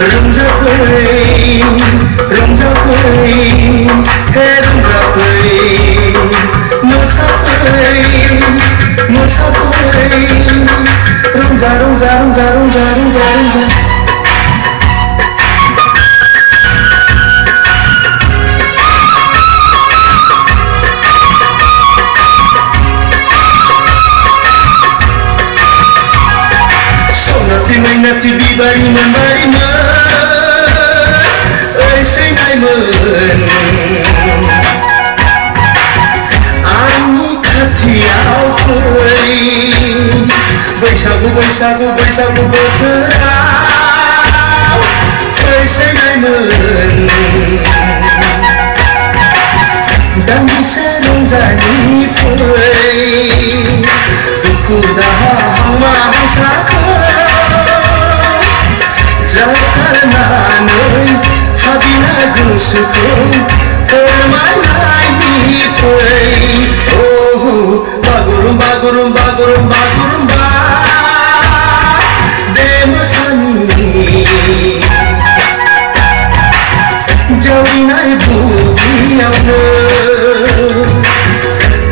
रंजाफै रंजाफै हे रंजाफै मोसाफै मोसाफै रंजा रंजा रंजा रंजा रंजा रंजा Nathi bibari membari oi senai men ani khatiau koi baisagu baisagu baisagu bothorau oi senai men dami se rongjani phoi duku dahaw ma hausa Zakarnanoi habina gusuko permanai nikoi oh bagurumba gurumba gurumba gurumba demasani jauhinai bugiauna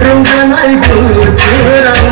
rongjanai bothorau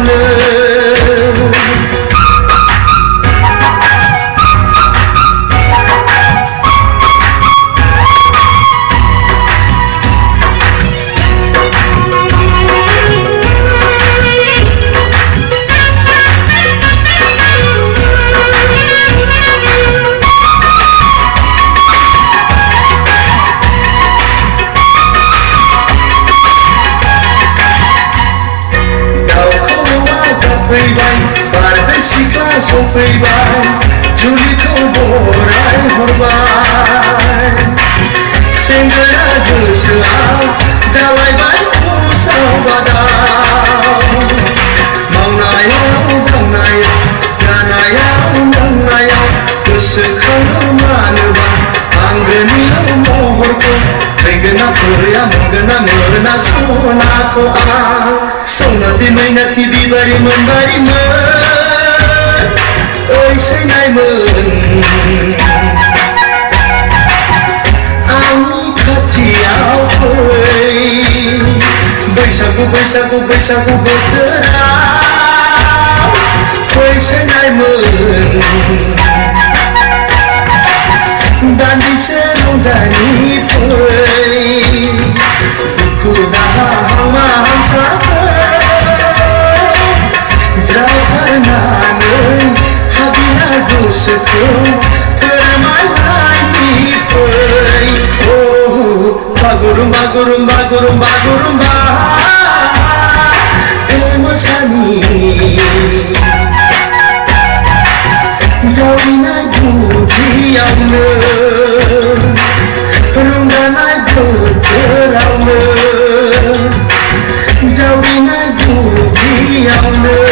सफैबाय जुलिखौ बराय हरबाय सेंग्रा गोसोआव जालायबाय उसाव बादाव मावनायाव दांनायाव जानायाव लोंनायाव गोसोखाङो मानोबा आंगोनियाव महरखौ फैगोना फैया मोनगोना मोना सनाखौ आं सौनाथि मैनाथि बिबारि Monbari oi senai men ani khatiau koi baisagu baisagu baisagu bothorau oi senai men dandi se rongjani phoi duku dahaw ma hausa Zakarnanoi Gusuko permanai nikoi oh bagurumba gurumba gurumba gurumba demasani jauhinai bugiauna rongjanai bothorau jauhinai bugiauna